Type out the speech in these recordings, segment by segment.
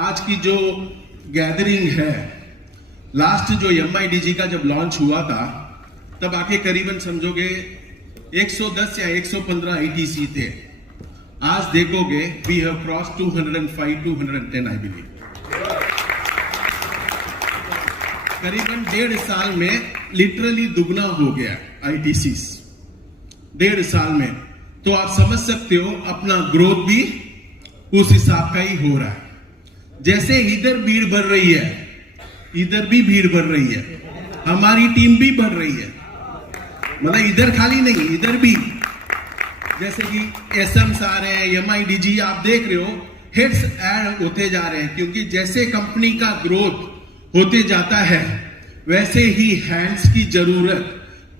आज की जो गैदरिंग है, लास्ट जो MIDG का जब लॉन्च हुआ था तब आके करीबन समझोगे 110 या 115 ITC थे। आज देखोगे we have cross 205 210 I believe. करीबन 1.5 साल में लिटरली दुगना हो गया ITCs, 1.5 साल में। तो आप समझ सकते हो अपना ग्रोथ भी उस हिसाब का ही हो रहा है। जैसे इधर भीड़ बढ़ रही है, इधर भी भीड़ बढ़ रही है, हमारी टीम भी बढ़ रही है। मतलब इधर खाली नहीं, इधर भी जैसे कि SMs आ रहे हैं, MIDG आप देख रहे हो, हेड्स ऐड होते जा रहे हैं, क्योंकि जैसे कंपनी का ग्रोथ होते जाता है वैसे ही हैंड्स की जरूरत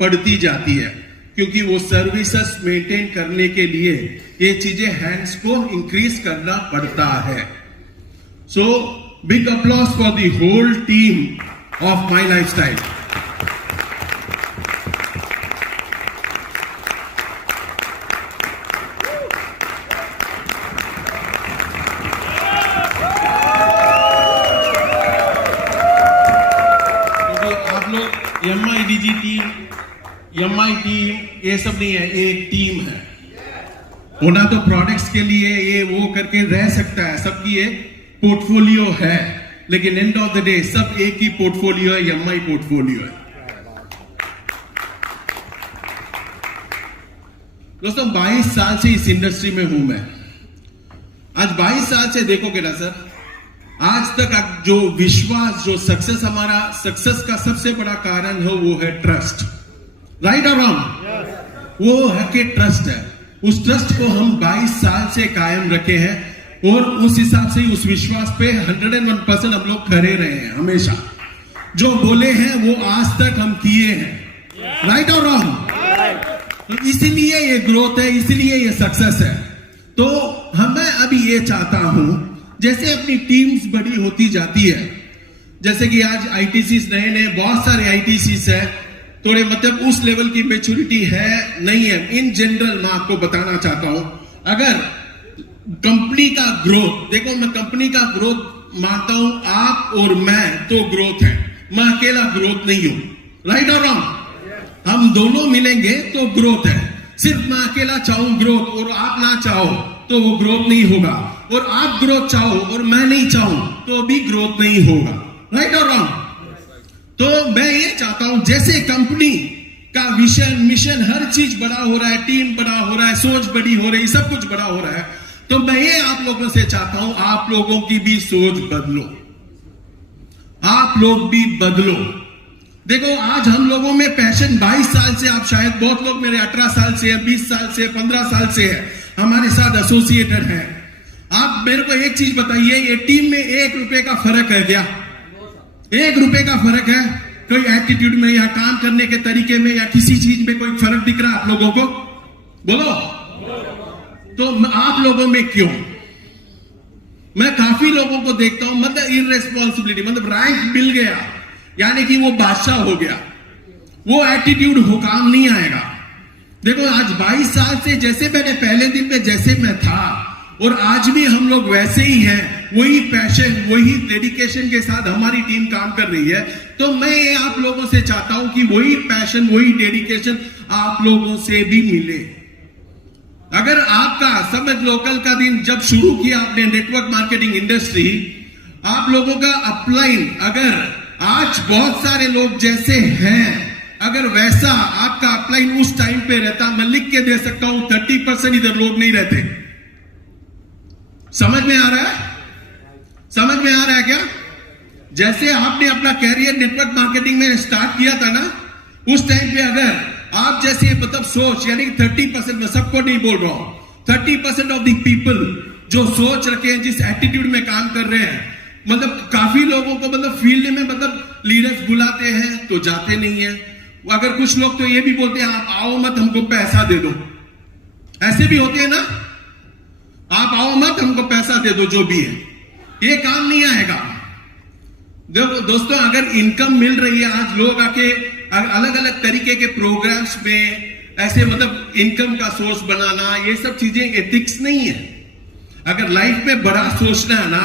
पड़ती जाती है, क्योंकि वो सर्विसेज मेंटेन करने के लिए ये चीजें हैंड्स को इंक्रीज करना पड़ता है। So big applause for the whole team of my lifestyle. MIDG team, MI team, ये सब नहीं है, एक टीम है। होना तो प्रोडक्ट्स के लिए ये वो करके रह सकता है, सबकी एक पोर्टफोलियो है, लेकिन एंड ऑफ द डे सब एक ही पोर्टफोलियो है, MI पोर्टफोलियो है। दोस्तों 22 साल से इस इंडस्ट्री में हूं मैं। आज 22 साल से देखोगे ना सर, आज तक जो विश्वास, जो सक्सेस, हमारा सक्सेस का सबसे बड़ा कारण है वो है ट्रस्ट। राइट और रॉन्ग? वो है कि ट्रस्ट है। उस ट्रस्ट को हम 22 साल से कायम रखे हैं और उस हिसाब से उस विश्वास पे 101% हम लोग खड़े रहे हैं। हमेशा जो बोले हैं वो आज तक हम किए हैं। राइट और रॉन्ग? तो इसीलिए ये ग्रोथ है, इसीलिए ये सक्सेस है। तो मैं अभी ये चाहता हूं, जैसे अपनी टीम्स बड़ी होती जाती है, जैसे कि आज ITCs नए बहुत सारे ITCs है, थोड़े मतलब उस लेवल की मैच्योरिटी है नहीं है। इन जनरल मैं आपको बताना चाहता हूं, अगर कंपनी का ग्रोथ, देखो मैं कंपनी का ग्रोथ मानता हूं, आप और मैं तो ग्रोथ है, मैं अकेला ग्रोथ नहीं हूं। राइट और रॉन्ग? हम दोनों मिलेंगे तो ग्रोथ है। सिर्फ मैं अकेला चाहूं ग्रोथ और आप ना चाहो तो वो ग्रोथ नहीं होगा, और आप ग्रोथ चाहो और मैं नहीं चाहूं तो भी ग्रोथ नहीं होगा। राइट और रॉन्ग? तो मैं ये चाहता हूं, जैसे कंपनी का विजन, मिशन, हर चीज बड़ा हो रहा है, टीम बड़ा हो रहा है, सोच बड़ी हो रही है, सब कुछ बड़ा हो रहा है, तो मैं ये आप लोगों से चाहता हूं, आप लोगों की भी सोच बदलो, आप लोग भी बदलो। देखो आज हम लोगों में पैशन 22 साल से, आप शायद बहुत लोग मेरे 18 साल से, 20 साल से, 15 साल से है हमारे साथ एसोसिएटेड है। आप मेरे को एक चीज बताइए, ये टीम में 1 रुपए का फर्क है क्या? 1 रुपए का फर्क है? कोई एटीट्यूड में या काम करने के तरीके में या किसी चीज में कोई फर्क दिख रहा है आप लोगों को? बोलो। तो आप लोगों में क्यों? मैं काफी लोगों को देखता हूं, मतलब इररेस्पॉन्सिबिलिटी, मतलब रैंक मिल गया यानी कि वो बादशाह हो गया, वो एटीट्यूड हो काम नहीं आएगा। देखो आज 22 साल से, जैसे मैंने पहले दिन में जैसे मैं था और आज भी हम लोग वैसे ही हैं, वही पैशन, वही डेडिकेशन के साथ हमारी टीम काम कर रही है। तो मैं ये आप लोगों से चाहता हूं कि वही पैशन, वही डेडिकेशन आप लोगों से भी मिले। अगर आपका समझ लोकल का दिन जब शुरू किया आपने नेटवर्क मार्केटिंग इंडस्ट्री, आप लोगों का अपलाइन अगर आज बहुत सारे लोग जैसे हैं, अगर वैसा आपका अपलाइन उस टाइम पे रहता, मैं लिख के दे सकता हूं 30% इधर लोग नहीं रहते। समझ में आ रहा है? समझ में आ रहा है क्या? जैसे आपने अपना कैरियर नेटवर्क मार्केटिंग में स्टार्ट किया था ना, उस टाइम पे अगर आप जैसे मतलब सोच, यानी 30%, मैं सबको नहीं बोल रहा हूं, 30% ऑफ द पीपल जो सोच रखे हैं, जिस एटीट्यूड में काम कर रहे हैं, मतलब काफी लोगों को मतलब फील्ड में मतलब लीडर्स बुलाते हैं तो जाते नहीं है। अगर कुछ लोग तो ये भी बोलते हैं आप आओ मत, हमको पैसा दे दो, ऐसे भी होते हैं ना, आप आओ मत, हमको पैसा दे दो, जो भी है, ये काम नहीं आएगा। देखो दोस्तों, अगर इनकम मिल रही है, आज लोग आके अलग अलग तरीके के प्रोग्राम्स में ऐसे मतलब इनकम का सोर्स बनाना, ये सब चीजें एथिक्स नहीं है। अगर लाइफ में बड़ा सोचना है ना,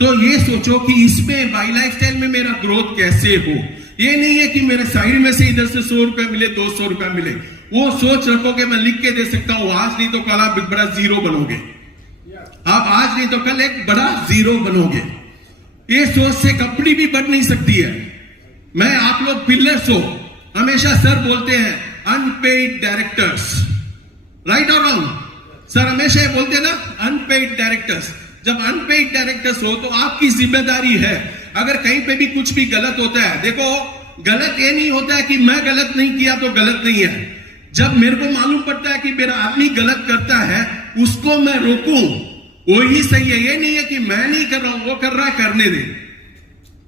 तो ये सोचो कि इसमें बाई लाइफस्टाइल में मेरा ग्रोथ कैसे हो। ये नहीं है कि मेरे साइड में से इधर से 100 रुपए मिले, 200 रुपए मिले। वो सोच रखो कि मैं लिख के दे सकता हूं, आज नहीं तो कल आप एक बड़ा जीरो बनोगे। आप आज नहीं तो कल एक बड़ा जीरो बनोगे। ये सोच से कंपनी भी बढ़ नहीं सकती है। मैं आप लोग पिलर्स हो, हमेशा सर बोलते हैं अनपेड डायरेक्टर्स, राइट और रॉन्ग? सर हमेशा ये बोलते हैं ना अनपेड डायरेक्टर्स। जब अनपेड डायरेक्टर्स हो तो आपकी जिम्मेदारी है, अगर कहीं पे भी कुछ भी गलत होता है, देखो गलत ये नहीं होता है कि मैं गलत नहीं किया तो गलत नहीं है। जब मेरे को मालूम पड़ता है कि मेरा आदमी गलत करता है, उसको मैं रोकूं, वही सही है। ये नहीं है कि मैं नहीं कर रहा हूं, वो कर रहा है, करने दे,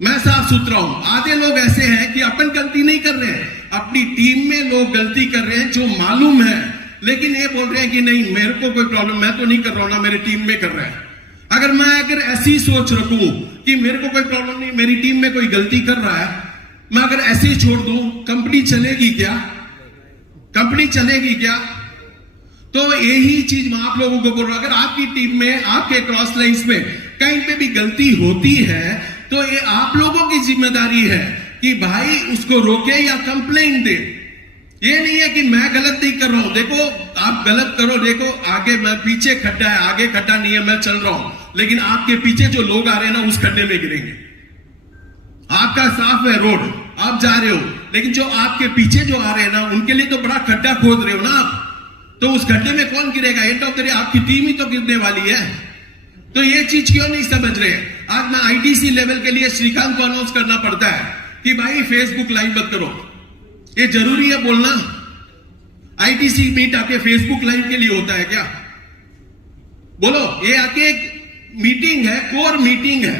मैं साफ सुथरा हूं। आधे लोग ऐसे हैं कि अपन गलती नहीं कर रहे हैं, अपनी टीम में लोग गलती कर रहे हैं जो मालूम है, लेकिन ये बोल रहे हैं कि नहीं मेरे को कोई प्रॉब्लम, मैं तो नहीं कर रहा हूं ना, मेरी टीम में कर रहा है। अगर ऐसी सोच रखूं कि मेरे को कोई प्रॉब्लम नहीं, मेरी टीम में कोई गलती कर रहा है, मैं अगर ऐसे ही छोड़ दूं, कंपनी चलेगी क्या? कंपनी चलेगी क्या? तो यही चीज मैं आप लोगों को बोल रहा हूं, अगर आपकी टीम में आपके क्रॉस लाइंस में कहीं पे भी गलती होती है तो ये आप लोगों की जिम्मेदारी है कि भाई उसको रोके या कंप्लेंट दे। ये नहीं है कि मैं गलत नहीं कर रहा हूं, देखो आप गलत करो, देखो आगे मैं पीछे खड्डा है, आगे खड्डा नहीं है, मैं चल रहा हूं, लेकिन आपके पीछे जो लोग आ रहे हैं ना उस खड्डे में गिरेंगे। आपका साफ है रोड, आप जा रहे हो, लेकिन जो आपके पीछे जो आ रहे हैं ना उनके लिए तो बड़ा खड्डा खोद रहे हो ना आप, तो उस खड्डे में कौन गिरेगा? एंड ऑफ द डे आपकी टीम ही तो गिरने वाली है। तो ये चीज क्यों नहीं समझ रहे? आज मैं आईटीसी लेवल के लिए श्रीकांत को अनाउंस करना पड़ता है कि भाई फेसबुक लाइव मत करो। ये जरूरी है बोलना? आईटीसी मीट आके फेसबुक लाइव के लिए होता है क्या? बोलो, ये आके एक मीटिंग है, कोर मीटिंग है,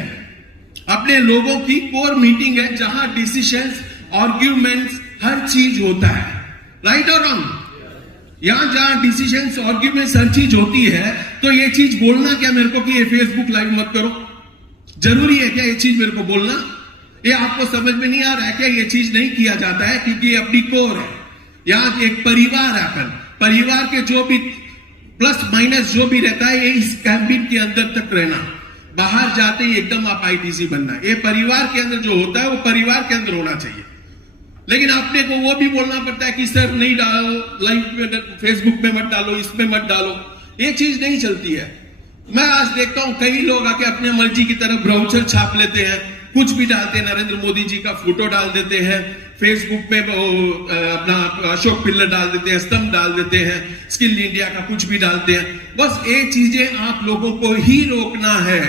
अपने लोगों की कोर मीटिंग है, जहां डिसीजंस, आर्ग्यूमेंट्स, हर चीज होता है, राइट और रॉन्ग? यहां जहां डिसीजंस, आर्ग्यूमेंट्स, हर चीज होती है, तो ये चीज बोलना क्या मेरे को कि ये फेसबुक लाइव मत करो? जरूरी है क्या ये चीज मेरे को बोलना? ये आपको समझ में नहीं आ रहा है क्या? ये चीज नहीं किया जाता है क्योंकि ये अपनी कोर है। यहां एक परिवार है, अपन परिवार के जो भी प्लस माइनस जो भी रहता है, ये इस कैंबिट के अंदर तक रहना, बाहर जाते ही एकदम आप आईटीसी बनना। ये परिवार के अंदर जो होता है वो परिवार के अंदर होना चाहिए। लेकिन आपने को वो भी बोलना पड़ता है कि सर नहीं डालो लाइव में, फेसबुक में मत डालो, इसमें मत डालो, ये चीज नहीं चलती है। मैं आज देखता हूं कई लोग आके अपने मर्जी की तरफ ब्राउचर छाप लेते हैं, कुछ भी डालते हैं, नरेंद्र मोदी जी का फोटो डाल देते हैं, फेसबुक में अपना अशोक पिल्लर डाल देते हैं, स्तंभ डाल देते हैं, स्किल इंडिया का कुछ भी डालते हैं। बस ये चीजें आप लोगों को ही रोकना है।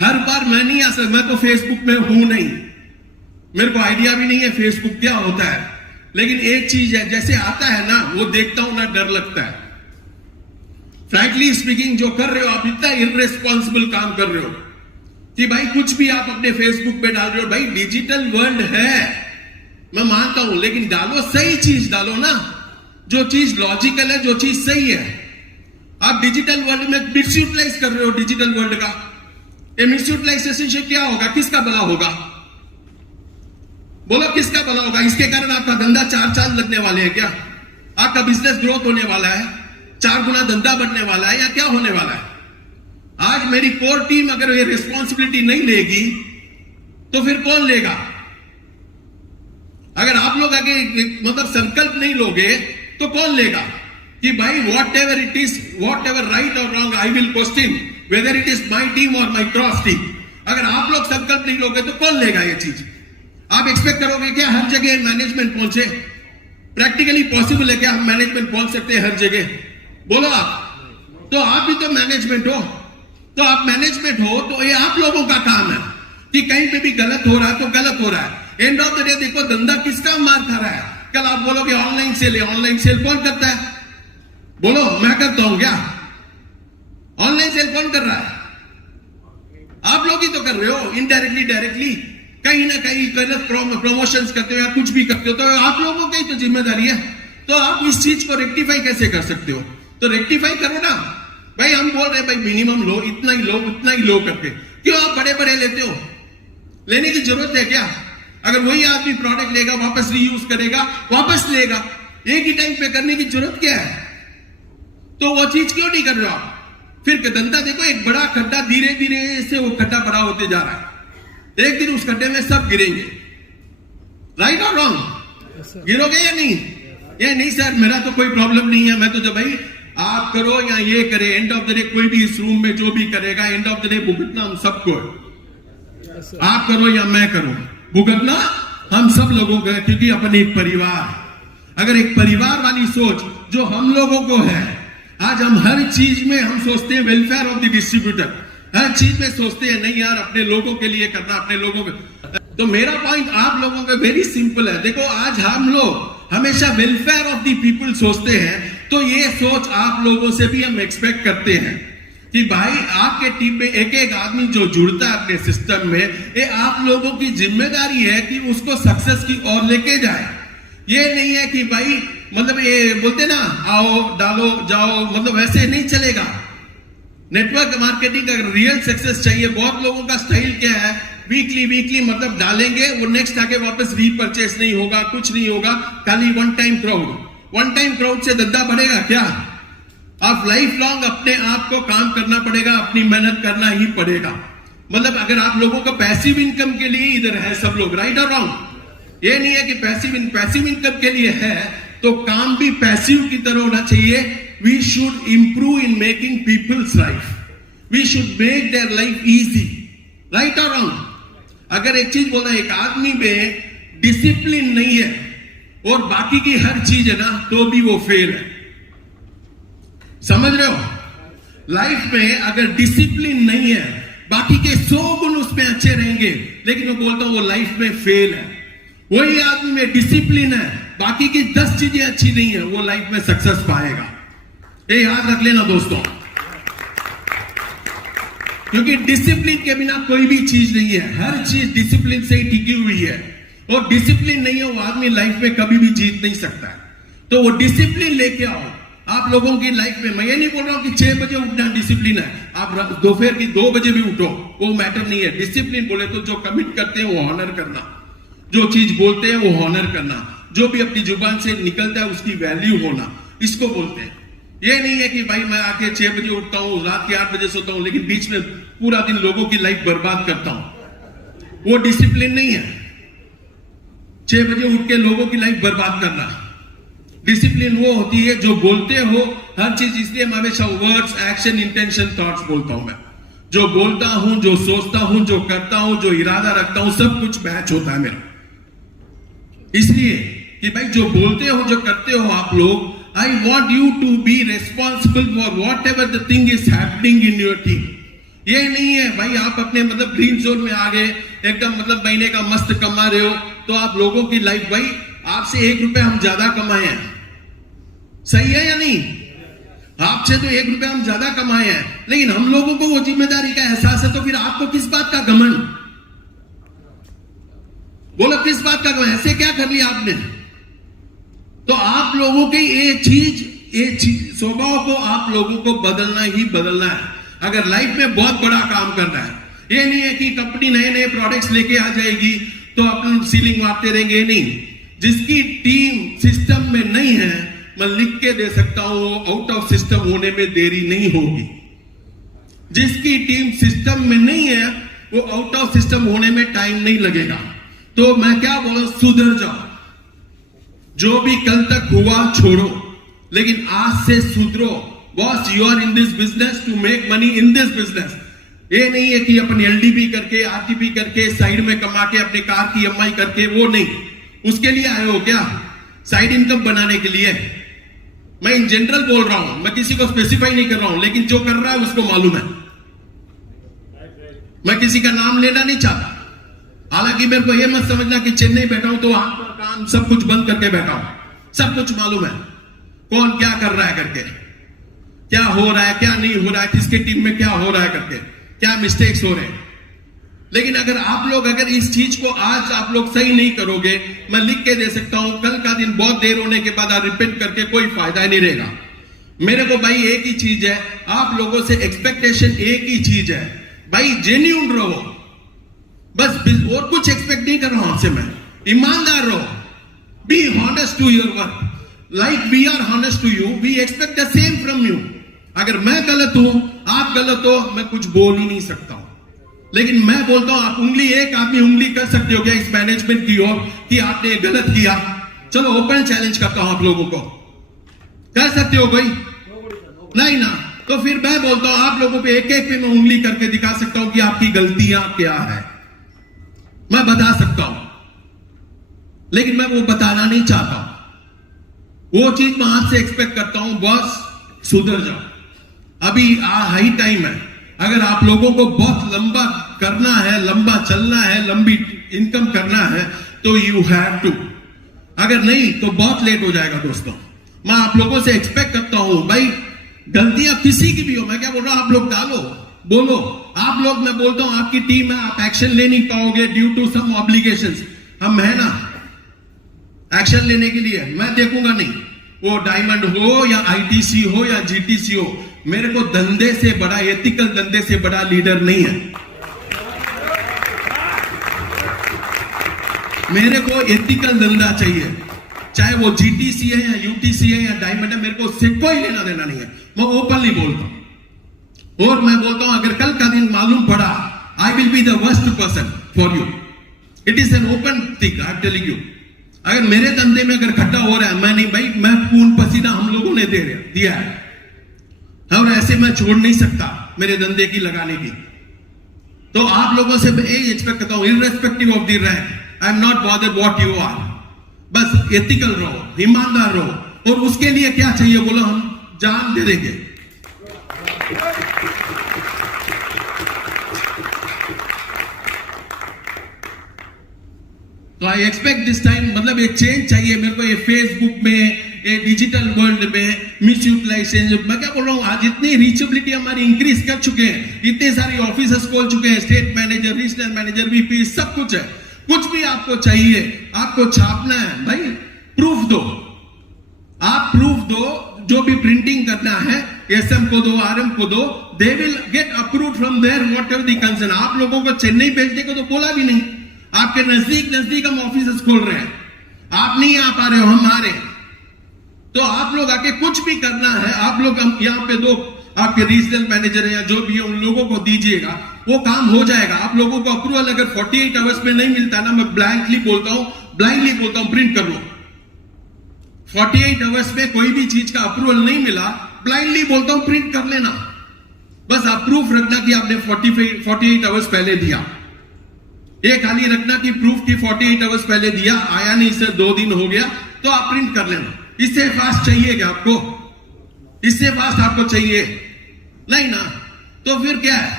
हर बार मैं नहीं आ सकता, मैं तो फेसबुक में हूं नहीं, मेरे को आइडिया भी नहीं है फेसबुक क्या होता है, लेकिन एक चीज है, जैसे आता है ना वो देखता हूं ना, डर लगता है। फ्रैंकली स्पीकिंग जो कर रहे हो आप, इतना इररेस्पॉन्सिबल काम कर रहे हो कि भाई कुछ भी आप अपने फेसबुक पे डाल रहे हो। भाई डिजिटल वर्ल्ड है, मैं मानता हूं, लेकिन डालो सही चीज डालो ना, जो चीज लॉजिकल है, जो चीज सही है। आप डिजिटल वर्ल्ड में मिसयूटिलाइज कर रहे हो डिजिटल वर्ल्ड का। ये मिसयूटिलाइजेशन से क्या होगा? किसका भला होगा? बोलो किसका भला होगा? इसके कारण आपका धंधा 4 चांद लगने वाले हैं क्या? आपका बिजनेस ग्रोथ होने वाला है, 4 गुना धंधा बढ़ने वाला है, या क्या होने वाला है? आज मेरी कोर टीम अगर ये रिस्पॉन्सिबिलिटी नहीं लेगी तो फिर कौन लेगा? अगर आप लोग आगे मतलब संकल्प नहीं लोगे तो कौन लेगा कि भाई whatever it is, whatever right और wrong, I will question whether it is my team और माई क्रॉस टीम। अगर आप लोग संकल्प नहीं लोगे तो कौन लेगा ये चीज? आप एक्सपेक्ट करोगे क्या हर जगह मैनेजमेंट पहुंचे? प्रैक्टिकली पॉसिबल है क्या हम मैनेजमेंट पहुंच सकते हैं हर जगह? बोलो आप। तो आप भी तो मैनेजमेंट हो, तो आप मैनेजमेंट हो तो ये आप लोगों का काम है कि कहीं पे भी गलत हो रहा है तो गलत हो रहा है। एंड ऑफ द डे देखो धंधा किसका मार खा रहा है? कल आप बोलोगे ऑनलाइन सेल है, ऑनलाइन सेल कौन करता है? बोलो मैं करता हूं क्या? ऑनलाइन सेल कौन कर रहा है? आप लोग ही तो कर रहे हो, इनडायरेक्टली डायरेक्टली कहीं ना कहीं गलत प्रमोशंस करते हो या कुछ भी करते हो, तो आप लोगों की तो जिम्मेदारी है। तो आप इस चीज को रेक्टिफाई कैसे कर सकते हो? तो रेक्टिफाई करो ना भाई। हम बोल रहे हैं भाई मिनिमम लो, इतना ही लो, उतना ही लो करके। क्यों आप बड़े बड़े लेते हो? लेने की जरूरत है क्या? अगर वही आदमी प्रोडक्ट लेगा, वापस रीयूज करेगा, वापस लेगा, एक ही टाइम पे करने की जरूरत क्या है? तो वो चीज क्यों नहीं कर रहे हो आप? फिर धंधा देखो, एक बड़ा खड्डा धीरे धीरे से वो खड्डा बड़ा होते जा रहा है। एक दिन उस खड्डे में सब गिरेंगे, राइट और रॉन्ग? गिरोगे या नहीं? ये नहीं सर मेरा तो कोई प्रॉब्लम नहीं है, मैं तो जब भाई आप करो या ये करे, एंड ऑफ द डे कोई भी इस रूम में जो भी करेगा एंड ऑफ द डे भुगतना हम सबको, आप करो या मैं करूं, भुगतना हम सब लोगों को है, क्योंकि अपन एक परिवार। अगर एक परिवार वाली सोच जो हम लोगों को है, आज हम हर चीज में हम सोचते हैं वेलफेयर ऑफ द डिस्ट्रीब्यूटर, हर चीज में सोचते हैं नहीं यार अपने लोगों के लिए करना, अपने लोगों के। तो मेरा पॉइंट आप लोगों का वेरी सिंपल है। देखो आज हम लोग हमेशा वेलफेयर ऑफ द पीपल सोचते हैं, तो ये सोच आप लोगों से भी हम एक्सपेक्ट करते हैं कि भाई आपके टीम में एक एक आदमी जो जुड़ता है अपने सिस्टम में, ये आप लोगों की जिम्मेदारी है कि उसको सक्सेस की ओर लेके जाए। ये नहीं है कि भाई मतलब ये बोलते ना आओ डालो जाओ, मतलब वैसे नहीं चलेगा। नेटवर्क मार्केटिंग का रियल सक्सेस चाहिए। बहुत लोगों का स्टाइल क्या है, वीकली मतलब डालेंगे, वो नेक्स्ट आके वापस रीपरचेस नहीं होगा, कुछ नहीं होगा, खाली वन टाइम क्राउड से धंधा बढ़ेगा क्या? आप लाइफ लॉन्ग अपने आप को काम करना पड़ेगा, अपनी मेहनत करना ही पड़ेगा। मतलब अगर आप लोगों को पैसिव इनकम के लिए इधर है सब लोग, राइट और रॉन्ग? ये नहीं है कि पैसिव इनकम के लिए है तो काम भी पैसिव की तरह होना चाहिए। We should improve in making people's life, we should make their life easy, right और रॉन्ग? अगर एक चीज बोलना, एक आदमी में डिसिप्लिन नहीं है और बाकी की हर चीज है ना, तो भी वो फेल है। समझ रहे हो? लाइफ में अगर डिसिप्लिन नहीं है, बाकी के 100 गुण उसमें अच्छे रहेंगे, लेकिन मैं बोलता हूं वो लाइफ में फेल है। वही आदमी में डिसिप्लिन है, बाकी की 10 चीजें अच्छी नहीं है, वो लाइफ में सक्सेस पाएगा। ये याद रख लेना दोस्तों, क्योंकि डिसिप्लिन के बिना कोई भी चीज नहीं है। हर चीज डिसिप्लिन से ही टिकी हुई है, और डिसिप्लिन नहीं है वो आदमी लाइफ में कभी भी जीत नहीं सकता है। तो वो डिसिप्लिन लेके आओ आप लोगों की लाइफ में। मैं ये नहीं बोल रहा हूं कि 6 बजे उठना डिसिप्लिन है, आप दोपहर की 2 बजे भी उठो, वो मैटर नहीं है। डिसिप्लिन बोले तो जो कमिट करते हैं वो ऑनर करना, जो चीज बोलते हैं वो ऑनर करना, जो भी अपनी जुबान से निकलता है उसकी वैल्यू होना, इसको बोलते हैं। ये नहीं है कि भाई मैं आके 6 बजे उठता हूं, रात के 8 बजे सोता हूं, लेकिन बीच में पूरा दिन लोगों की लाइफ बर्बाद करता हूं, वो डिसिप्लिन नहीं है। 6 बजे उठ के लोगों की लाइफ बर्बाद करना। डिसिप्लिन वो होती है जो बोलते हो हर चीज, इसलिए मैं हमेशा वर्ड्स, एक्शन, इंटेंशन, थॉट्स बोलता हूं। मैं जो बोलता हूं, जो सोचता हूं, जो करता हूं, जो इरादा रखता हूं, सब कुछ मैच होता है मेरा। इसलिए कि भाई जो बोलते हो, जो करते हो आप लोग, I want you to be responsible for whatever the thing is happening in your team. ये नहीं है भाई आप अपने मतलब ग्रीन जोन में आ गए, एकदम मतलब महीने का मस्त कमा रहे हो, तो आप लोगों की लाइफ, भाई आपसे 1 रुपया हम ज्यादा कमाए हैं, सही है या नहीं? आपसे तो 1 रुपया हम ज्यादा कमाए हैं, लेकिन हम लोगों को वो जिम्मेदारी का एहसास है, तो फिर आपको किस बात का घमंड? बोलो किस बात का घमंड? ऐसे क्या कर लिया आपने? तो आप लोगों के ये चीज स्वभाव को आप लोगों को बदलना ही बदलना है, अगर लाइफ में बहुत बड़ा काम करना है। ये नहीं है कि कंपनी नए नए प्रोडक्ट्स लेके आ जाएगी तो अपन सीलिंग मारते रहेंगे, नहीं। जिसकी टीम सिस्टम में नहीं है, मैं लिख के दे सकता हूं, आउट ऑफ सिस्टम होने में देरी नहीं होगी। जिसकी टीम सिस्टम में नहीं है, वो आउट ऑफ सिस्टम होने में टाइम नहीं लगेगा। तो मैं क्या बोला, सुधर जाओ। जो भी कल तक हुआ छोड़ो, लेकिन आज से सुधरो। Boss, you are in this business to make money in this business. ये नहीं है कि अपन एलडीबी करके, आरटीपी करके, साइड में कमा के अपने कार की ईएमआई करके, वो नहीं। उसके लिए आए हो क्या? साइड इनकम बनाने के लिए। मैं इन जनरल बोल रहा हूं, मैं किसी को स्पेसिफाई नहीं कर रहा हूं, लेकिन जो कर रहा है उसको मालूम है। मैं किसी का नाम लेना नहीं चाहता। हालांकि मेरे को यह मत समझना कि चेन्नई बैठा हूं तो आंख पर कान सब कुछ बंद करके बैठा हूं, सब कुछ मालूम है कौन क्या कर रहा है करके, क्या हो रहा है, क्या नहीं हो रहा है, किसके टीम में क्या हो रहा है करके, क्या मिस्टेक्स हो रहे हैं। लेकिन अगर आप लोग अगर इस चीज को आज आप लोग सही नहीं करोगे, मैं लिख के दे सकता हूं, कल का दिन बहुत देर होने के बाद रिपेंट करके कोई फायदा नहीं रहेगा। मेरे को भाई एक ही चीज है, आप लोगों से एक्सपेक्टेशन एक ही चीज है, भाई जेन्युइन रहो, बस और कुछ एक्सपेक्ट नहीं कर रहा हूं आपसे। मैं ईमानदार रहो, be honest to your work, like we are honest to you, we expect the same from you. अगर मैं गलत हूं, आप गलत हो, मैं कुछ बोल ही नहीं सकता हूं। लेकिन मैं बोलता हूं, आप उंगली, एक आदमी उंगली कर सकते हो क्या इस मैनेजमेंट की ओर कि आपने गलत किया? चलो ओपन चैलेंज करता हूं आप लोगों को, कर सकते हो कोई? नहीं ना। तो फिर मैं बोलता हूं आप लोगों पे एक एक पे मैं उंगली करके दिखा सकता हूं कि आपकी गलतियां क्या है, मैं बता सकता हूं। लेकिन मैं वो बताना नहीं चाहता हूं। वो चीज मैं आपसे एक्सपेक्ट करता हूं, बॉस सुधर जाओ। अभी हाई टाइम है। अगर आप लोगों को बहुत लंबा करना है, लंबा चलना है, लंबी इनकम करना है, तो यू हैव टू। अगर नहीं तो बहुत लेट हो जाएगा दोस्तों। मैं आप लोगों से एक्सपेक्ट करता हूं, भाई गलतियां किसी की भी हो, मैं क्या बोल रहा हूं, आप लोग डालो, बोलो। आप लोग, मैं बोलता हूं आपकी टीम है, आप एक्शन ले नहीं पाओगे ड्यू टू सम ऑब्लिगेशंस। हम है ना एक्शन लेने के लिए, मैं देखूंगा नहीं। वो डायमंड हो या आईटीसी हो या जीटीसी हो, मेरे को धंधे से बड़ा, एथिकल धंधे से बड़ा लीडर नहीं है। मेरे को एथिकल धंधा चाहिए, चाहे वो जीटीसी है या यूटीसी है या डायमंड है, मेरे को उससे कोई लेना देना नहीं है। मैं ओपनली बोलता हूं। और मैं बोलता हूं, अगर कल का दिन मालूम पड़ा, I will be the worst person for you. It is an open thing, I am telling you. अगर मेरे धंधे में अगर खड्डा हो रहा है, मैं नहीं भाई, मैं खून पसीना हम लोगों ने दिया है, और ऐसे मैं छोड़ नहीं सकता मेरे धंधे की लगाने की। तो आप लोगों से मैं यही एक्सपेक्ट करता हूं, irrespective of the rank, I am not bothered what you are. बस एथिकल रहो, ईमानदार रहो, और उसके लिए क्या चाहिए बोलो, हम जान दे देंगे। तो आई एक्सपेक्ट दिस टाइम, मतलब एक चेंज चाहिए मेरे को। ये फेसबुक में, ये डिजिटल वर्ल्ड में मिस यूटिलाइजेशन, मैं क्या बोल रहा हूं, आज इतनी रीचेबिलिटी हमारी इंक्रीज कर चुके हैं, इतने सारे ऑफिसर्स खोल चुके हैं, state manager, regional manager, VP, सब कुछ है। कुछ भी आपको चाहिए, आपको छापना है, भाई प्रूफ दो, आप प्रूफ दो। जो भी प्रिंटिंग करना है, एसएम को दो, आरएम को दो, they will get approved from there whatever the concern. आप लोगों को चेन्नई भेजने को तो बोला भी नहीं, आपके नजदीक हम ऑफिस खोल रहे हैं, आप नहीं आ पा रहे हो, हम आ रहे हैं। तो आप लोग आके कुछ भी करना है, आप लोग हम यहाँ पे दो, आपके रीजनल मैनेजर है या जो भी है, उन लोगों को दीजिएगा, वो काम हो जाएगा। आप लोगों को अप्रूवल अगर 48 आवर्स में नहीं मिलता ना, मैं ब्लाइंडली बोलता हूं प्रिंट कर लो। 48 आवर्स में कोई भी चीज का अप्रूवल नहीं मिला, ब्लाइंडली बोलता हूं प्रिंट कर लेना। बस आप प्रूफ रखना कि आपने 48 आवर्स पहले दिया। ये खाली रखना कि प्रूफ की 48 आवर्स पहले दिया, आया नहीं सर 2 दिन हो गया, तो आप प्रिंट कर लेना। इससे फास्ट चाहिए क्या आपको? इससे फास्ट आपको चाहिए नहीं ना? तो फिर क्या है,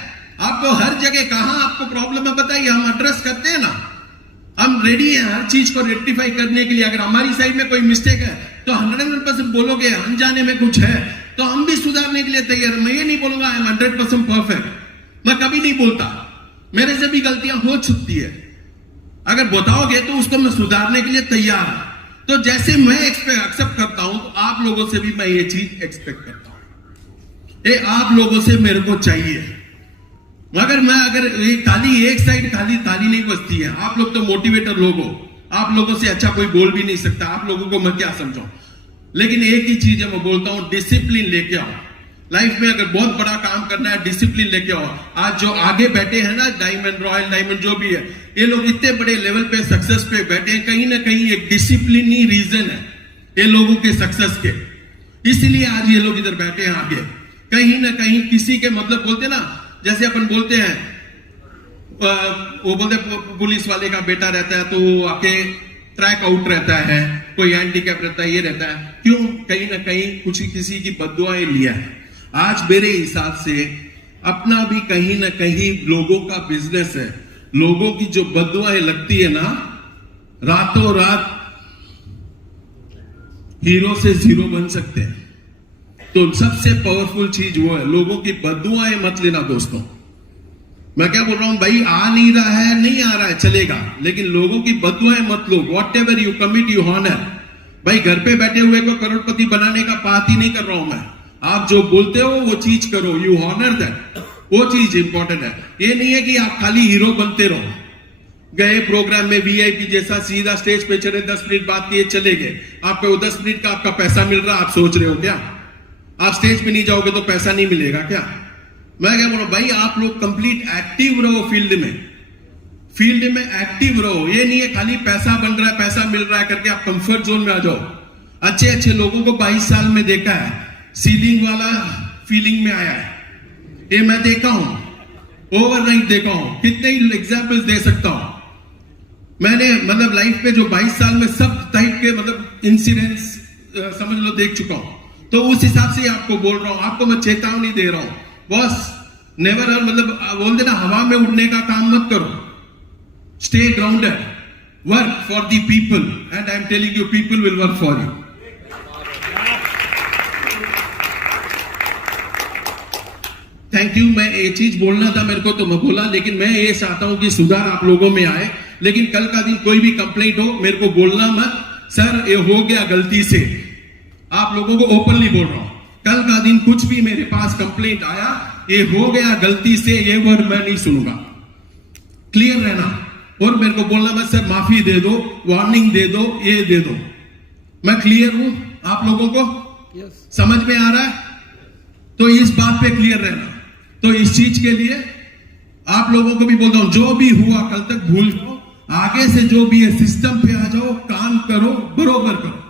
आपको हर जगह कहां आपको प्रॉब्लम है बताइए, हम एड्रेस करते हैं ना, हम रेडी हैं हर चीज को रेक्टिफाई करने के लिए। अगर हमारी साइड में कोई मिस्टेक है तो 100% बोलोगे, अनजाने में कुछ है तो हम भी सुधारने के लिए तैयार। मैं ये नहीं बोलूंगा आई एम 100% परफेक्ट, मैं कभी नहीं बोलता, मेरे से भी गलतियां हो चुकी है। अगर बताओगे तो उसको मैं सुधारने के लिए तैयार हूं। तो जैसे मैं एक्सेप्ट करता हूं, तो आप लोगों से भी मैं ये चीज एक्सपेक्ट करता हूं। ये आप लोगों से मेरे को चाहिए। मगर मैं अगर खाली एक साइड खाली ताली नहीं बजती है। आप लोग तो मोटिवेटर लोग हो, आप लोगों से अच्छा कोई बोल भी नहीं सकता, आप लोगों को मैं क्या समझाऊं। लेकिन एक ही चीज है, मैं बोलता हूं डिसिप्लिन लेके आओ। लाइफ में अगर बहुत बड़ा काम करना है, डिसिप्लिन लेके आओ। आज जो आगे बैठे हैं ना, डायमंड, रॉयल डायमंड जो भी है, ये लोग इतने बड़े लेवल पे सक्सेस पे बैठे हैं, कहीं ना कहीं एक डिसिप्लिन ही रीजन है ये लोगों के सक्सेस के। इसलिए आज ये लोग इधर बैठे हैं आगे। कहीं ना कहीं किसी के मतलब बोलते ना, जैसे अपन बोलते हैं, वो बोलते पुलिस वाले का बेटा रहता है तो वो आके ट्रैक आउट रहता है, कोई हैंडीकैप रहता है, ये रहता है, क्यों? कहीं ना कहीं कुछ किसी की बद्दुआएं लिया है। आज मेरे हिसाब से अपना भी कहीं ना कहीं लोगों का बिजनेस है। लोगों की जो बद्दुआएं लगती है ना, रातों रात हीरो से जीरो बन सकते हैं। तो सबसे पावरफुल चीज वो है, लोगों की बद्दुआएं मत लेना दोस्तों। मैं क्या बोल रहा हूं भाई, आ नहीं रहा है, नहीं आ रहा है, चलेगा, लेकिन लोगों की बद्दुआएं मत लो। Whatever you commit you honour. भाई घर पे बैठे हुए को करोड़पति बनाने का बात ही नहीं कर रहा हूं मैं। आप जो बोलते हो वो चीज करो, यू हॉनर दैट, वो चीज इंपॉर्टेंट है। ये नहीं है कि आप खाली हीरो बनते रहो, गए प्रोग्राम में वीआईपी जैसा सीधा स्टेज पे चले, 10 मिनट बात किए चले गए, आपको 10 मिनट का आपका पैसा मिल रहा, आप सोच रहे हो क्या? आप स्टेज पे नहीं जाओगे तो पैसा नहीं मिलेगा क्या? मैं क्या बोलूं भाई, आप लोग कंप्लीट एक्टिव रहो, फील्ड में एक्टिव रहो। ये नहीं है खाली पैसा बन रहा है, पैसा मिल रहा है करके आप कंफर्ट जोन में आ जाओ। अच्छे अच्छे लोगों को 22 साल में देखा है, सीलिंग वाला फीलिंग में आया है, ये मैं देखा हूं, ओवरनाइट देखा हूं, कितने ही एग्जाम्पल्स दे सकता हूं मैंने। मतलब लाइफ में जो 22 साल में सब टाइप के मतलब इंसिडेंट्स समझ लो देख चुका हूं, तो उस हिसाब से आपको बोल रहा हूं। आपको मैं चेतावनी दे रहा हूं बॉस, नेवर मतलब बोल देना हवा में उड़ने का काम मत करो, stay grounded, work for the people and I am telling you people will work for you. Thank you. मैं ये चीज बोलना था मेरे को तो मैं बोला, लेकिन मैं ये चाहता हूं कि सुधार आप लोगों में आए। लेकिन कल का दिन कोई भी कंप्लेंट हो मेरे को बोलना मत, सर ये हो गया गलती से। आप लोगों को ओपनली बोल रहा हूं, कल का दिन कुछ भी मेरे पास कंप्लेंट आया, ये हो गया गलती से, ये वर्ड मैं नहीं सुनूंगा। क्लियर रहना, और मेरे को बोलना मत सर माफी दे दो, वार्निंग दे दो, ये दे दो। मैं क्लियर हूं, आप लोगों को समझ में आ रहा है? तो इस बात पे क्लियर रहना। तो इस चीज के लिए आप लोगों को भी बोलता हूं, जो भी हुआ कल तक भूल जाओ, आगे से जो भी है सिस्टम पे आ जाओ, काम करो, बरोबर करो।